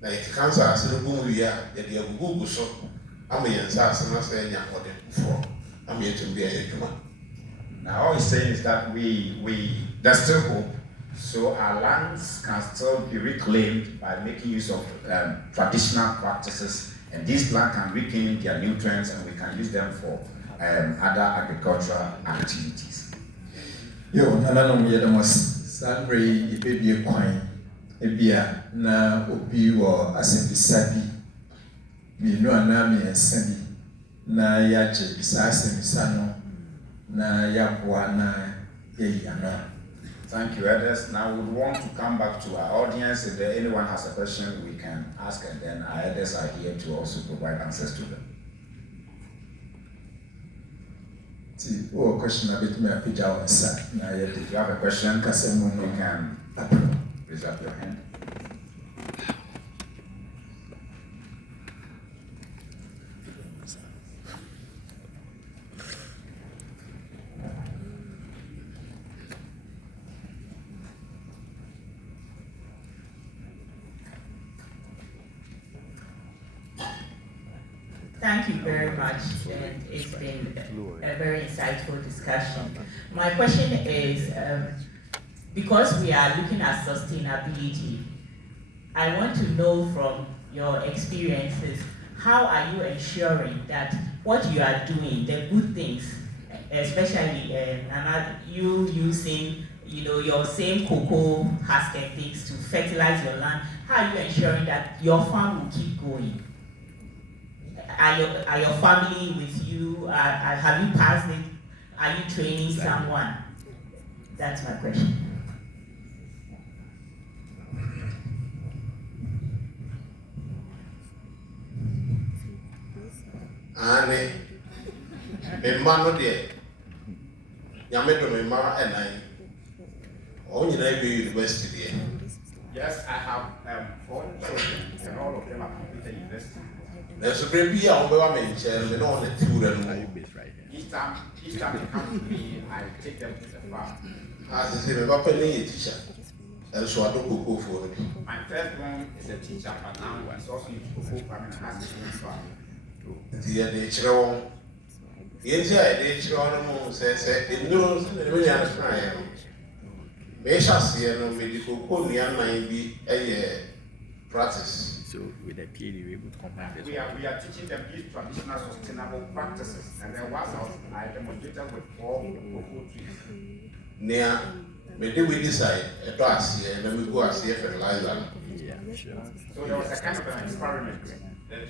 na yɛkeka nsase no gu mu wie a yɛde agugu gu so ama yɛn nsase no sɛ anya ɔde foforɔ ama yɛtumi de ayɛ adwuma. Now all he's saying is that there's still hope. So our lands can still be reclaimed by making use of traditional practices. And these lands can regain their nutrients and we can use them for other agricultural activities. Yo, nananom yɛdamos sanbre yɛbɛbie kwan ebia na obi wɔ asɛmbisa bi mmienu anaa mmiɛnsa bi na yɛagye bisa asɛmbisa no na yɛaboa na yɛyi ano. Thank you, elders. Now we would want to come back to our audience. If there anyone has a question, we can ask, and then our elders are here to also provide answers to them. If you have a question, you can raise up your hand. Thank you very much, and it's been a very insightful discussion. My question is, because we are looking at sustainability, I want to know from your experiences, how are you ensuring that what you are doing, the good things, especially you using your same cocoa husk and things to fertilize your land, how are you ensuring that your farm will keep going? Are your family with you? Have you passed it? Are you training someone? That's my question. Ane, memma no deɛ, nyame do memma ɛnan. Ɔmo nyinaa bi university deɛ. Yes, I have 4 children, and all of them are completed university. Nanso bere bi a wɔbɛba me nkyɛn me na wɔn ti wura no mu. Each time they come to me, I take them to the farm. Asese me papa ne yɛ teacher. Ɛnso ado koko fo no bi. My first one is a teacher, but now he's also into cocoa farming and has his own farm. Nti yɛde kyerɛ wɔn. Yɛn ti a yɛde kyerɛ wɔn no mu sɛ nnuro nso na ɛbɛnya no kran yɛ no. Mehyɛ aseɛ no mede koko nnua nan bi ɛyɛ practice. So with the PhD, we're able to combine this. We are teaching them these traditional sustainable practices, and then once I demonstrated with 4 cocoa trees. Near me do we decide a class here, and then we go and see fertilizer. Yeah, sure. So there was a kind of an experiment.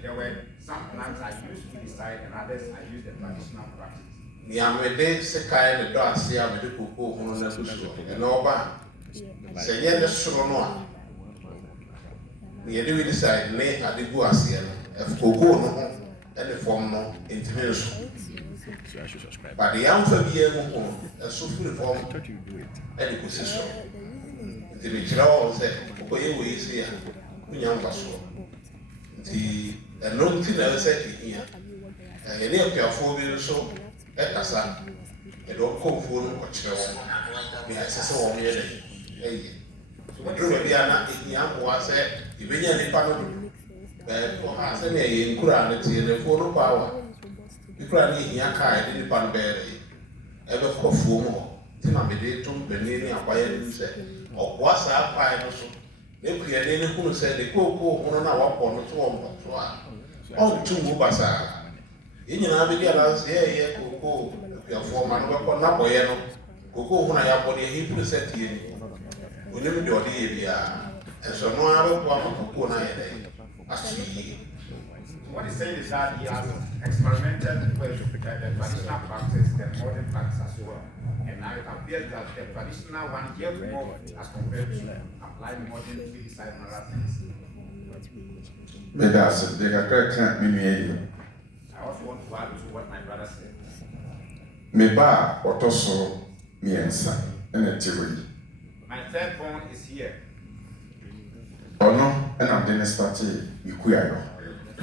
There were some plants I used to decide, and others I used the traditional practice. Near me did say kind of class here, me do cocoa on the bush, and all back. Say, yeah, that's so no. We do decide, nay, I did go and see if cocoa no, and the form no, intimation. So I should subscribe. But the young family, a super form, I thought you'd do it. and the position. The Michel said, okay, we see young Basso. The known thing I said here, and any of your phobia so, at the sun, a dog cold phone or chill. We have so many. So what do we are not in young was said, if any panel, for us, any inquiry and the phone power. People are in your car, I didn't pan berry. Ever for 4 more. Tina Mede, Tom Benini, and Bayern said, or what's our pine also. They created who said the cocoa on our pond to 1. Oh, 2 Mubasa. In your Abigail, here, cocoa, your foreman, or Napoyano, cocoa when I have body, he put a set here. We never do a day, and so no other one cocoa night. As we. What he's saying is that he has experimented with the traditional practice, the modern practice as well. And now it appears that the traditional one here more as compared to applying modern to decide another things. But that's the can't mean. I also want to add to what my brother said. Me ba otoso miensa and a theory. My third born is here. Oh no, and I'm then started Ikuya.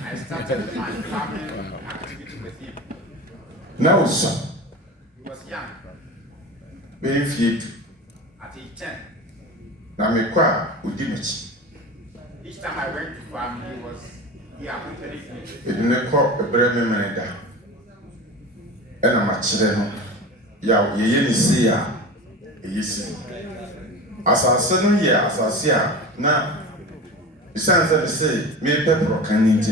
I started my farming activity with him. Now, sir, He was young, very few. at age 10. Now, me qua, Udimich. Each time I went to farm, he accompanied me. It didn't call a brave man. And I'm a children. Ya, ye see ya. Ye see. As I said, yeah, as I see ya. Now, besides that, say, me pepper or canning.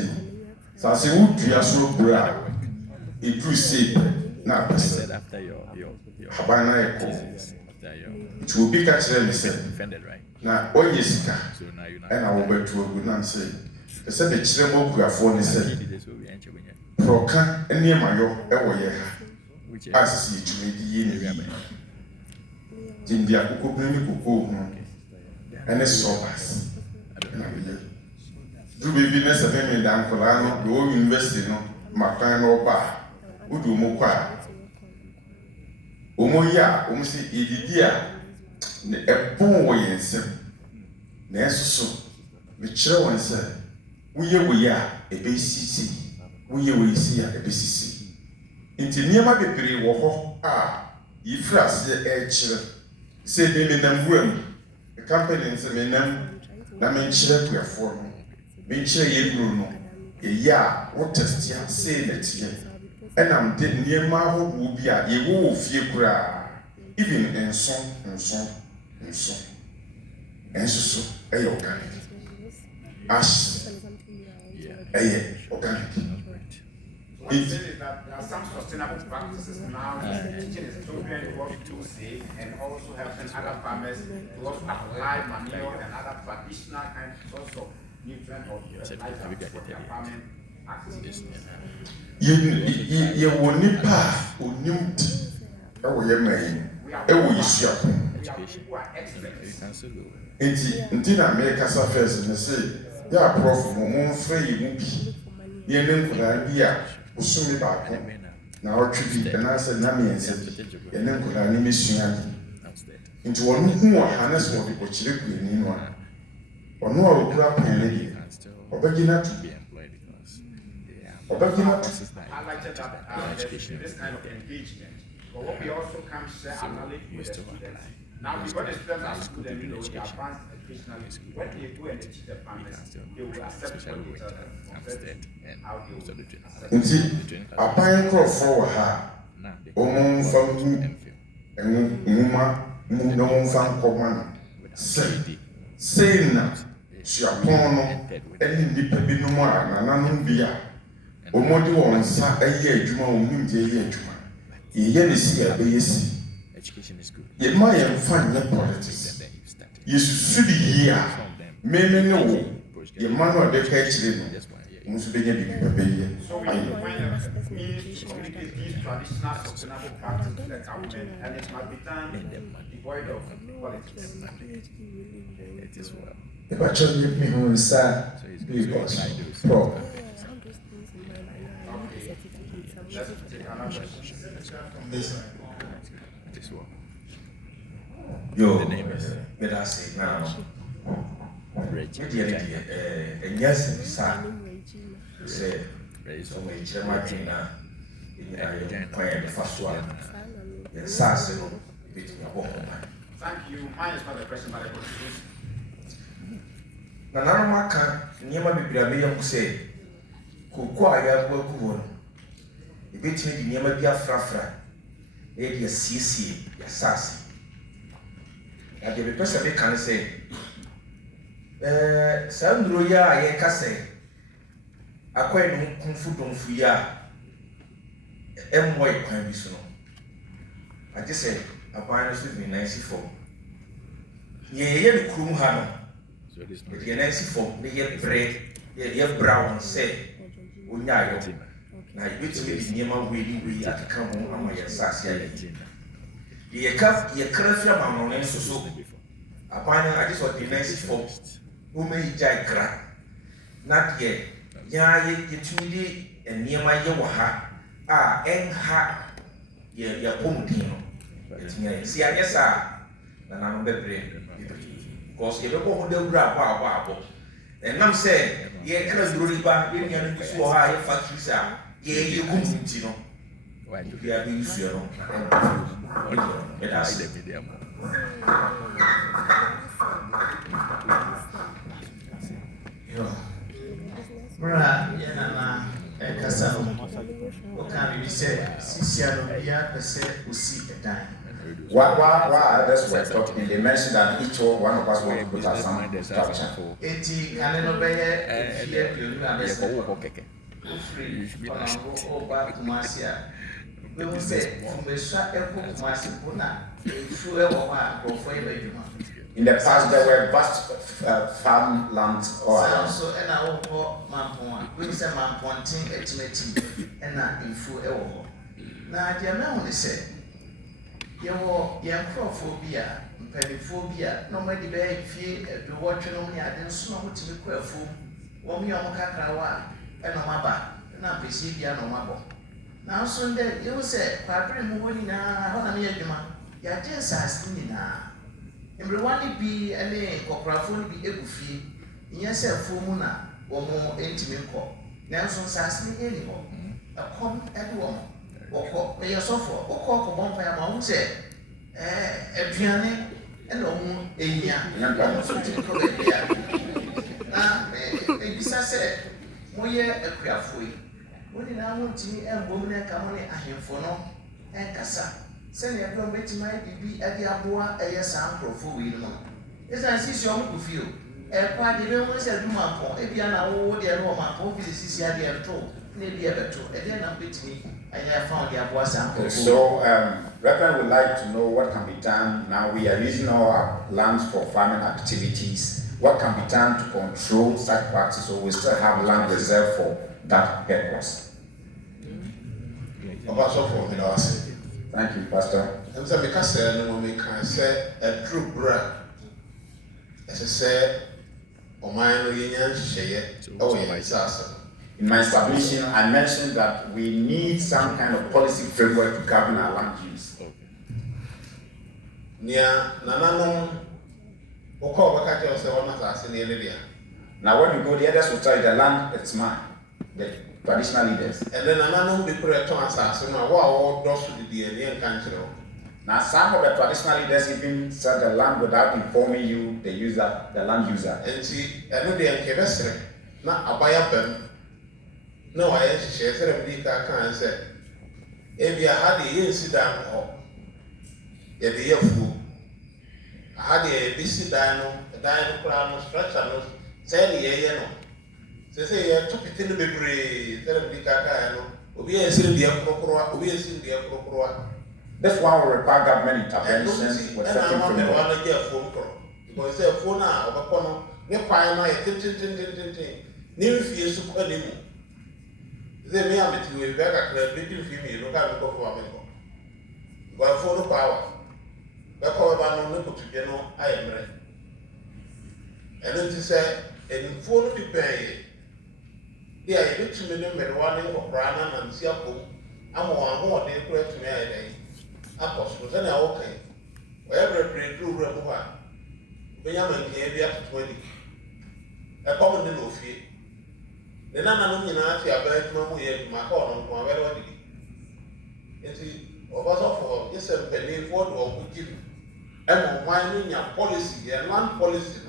So I say, would you so bra? It do say, now, I said after your Habana echo. after your It will be catching me, say. defended, right? Now, oh, yes, So now you're not. and I will bet to a good man say. I said, the children will phone is said, This will be entering. Proca, and near my yo, ever Which I see to me the inn. Jindia Kuku, Kuku, and a sobers. Do be business of him in Dancolano, the old university, no, Macan or Bar, Udu Moqua. Omoya, Omsi, Idia, a poor way and sim. Nesso, the children said, we are a BCC, we see a BCC. Into near my baby, walk, ye fras the edge, say they made them room, the company and some them, that mean children we are forming. Mention ye Bruno, a ya, what test ya say that ye, and I'm dead near my home will be a ye wolf ye cry, even and so, and so, and so, and so, a organic. Ash, a organic. What he said is that there are some sustainable practices now teaching his children what to say and also helping other farmers to also apply manure and other traditional kinds of nutrient or fertilizer for their farming activities. You will nipa or newt. Oh, your man. Oh, you see. People are experts. Until America's affairs and say, yeah, prof, more free you won't be. You know, yeah, pursue me back home. Now, what should be, and I said, Nami and said, and then could I miss you into one who are harness or the children in one. Or no, I will grab my lady, or begin to be employed because or begin to. I like that this kind of engagement. But what we also can share our knowledge with the students. Now, because the students are school and you know the advanced educational, when they go and teach the farmers, they will accept what they tell them. How they will accept. A pine crop for her, from and Muma, no one found command. Say now. suapɔn no ɛne nnipa binom a nananom bi a wɔmɔde wɔn nsa ɛyɛ adwuma wɔn nimdeɛ yɛ adwuma yɛyɛ ne si a ɛbɛyɛ si yɛma yɛmfa nyɛ politics yɛsusu de yie a meme ne wo yɛma no a bɛka akyire no wo nso bɛnya biribi bɛbɛyɛ traditional sustainable practices that government and it must be done devoid of politics. If I just make me who is sad, because pro. Let's take another question. Yo, but I say now, and yes, sir, say, so many chairman now. The first one, the SARS, Thank you. Mine is not a question, but a contribution. Nanamaka, Niama Bibiam say, Kukwaya Wokuon, the bit me the Niama Bia Frafra, maybe a CC, a SARS. And the person they can say, Sandroya, I can say, Aquarium Kung Fu Dong Fuya. MY can be so. I just said, a binary with me 94. Ye the crew hammer. If you're 94, they get bread, ye brown say, Unyago. Now you to me near my way, we have to come home on my assassin. Ye cuff, ye curve your mamma on so. A binary, I just want the 94. Who may jai crack? Not yet. Ya ye to me and near my yawaha. Ha, ye pomutino. See, I guess and I'm better because you don't want to grab and I'm saying, ye can't really back in your so high factories are, ye, you couldn't, you know. If you are being zero, it has While others were talking, they mentioned that each one of us want to put us some structure. In the past, there were vast farmlands all around. Now, so that you say, Papa, moving now, everyone be a name, Cocraphone be a goofy. Yes, a formula or more intimate call. Nelson Sassy anymore. A common at woman. Or call a sofa, or call a bonfire mount say, a piano and no a young, almost typical. Now, maybe said, Moya a craftful. When I want to and woman come on a handful and cassa. Send your drum to my be at the Aboa, a yes, uncle for we know. As I see some of you, a party don't say, do my point, if you are now old, they are no my point, this is the idea of told, maybe ever told, and then I'm with me, and I found the Aboa sample. So, Reverend would like to know what can be done. Now we are using our lands for farming activities. What can be done to control such practice so we still have land reserved for that purpose? Thank you, Pastor. And so because no we can say a true bra. As I said, O mine union share. Oh yes, in my submission, I mentioned that we need some kind of policy framework to govern our land use. Nia Nanano Oko Bakajo say one of us in the area. Now when you go, the others will tell you the land it's mine. The traditional leaders. And then Nanano be correct to answer. So now what does the DNA country? Now some of the traditional leaders even sell the land without informing you, the user, the land user. And see, I know they are Kevestre, not a buyer pen. No, I actually share a big can say, if you had a incident or a year fool, I had a busy dino, a dino crown structure, Say the year, say, I took it in the bakery, tell the Kaka, Obi is in the Aprocroa, Obi is in the Aprocroa. That's why we require government And intervention with I certain want to framework. get a phone call. Because a phone now, or a corner, you're fine, I tin. New fears to call him. They may have to be back at the big female, look at the go for America. But for the power, back over by no to general, I am ready. And then to say, and phone to pay. Yeah, you look to me, the one of Brana and Siapo. I'm more than great to me. Apostle, then I okay. Wherever a great rule, Benjamin came here to 20. A common no fear. The Nana Nominati are very familiar to my call on my very body. It's of us for yes, a penny for or would give. And on winding your policy and land policy.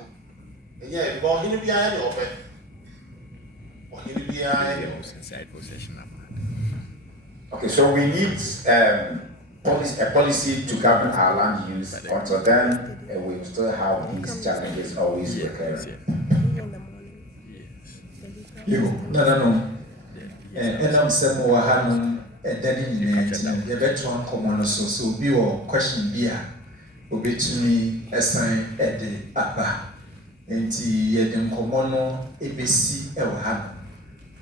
And yet, born in the behind of it. Or he will be inside possession. Okay, so we need a policy to govern our land use. Until then, we will still have these challenges always recurring. You, no. And I'm saying, oh, I have a daddy in the veteran common so be or question beer, obey to me a sign at the upper. And the common ABC Elhan.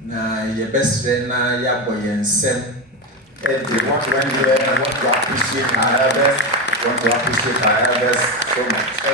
Na your best friend, na ya boy and sem. And they want to appreciate our elders, so much. So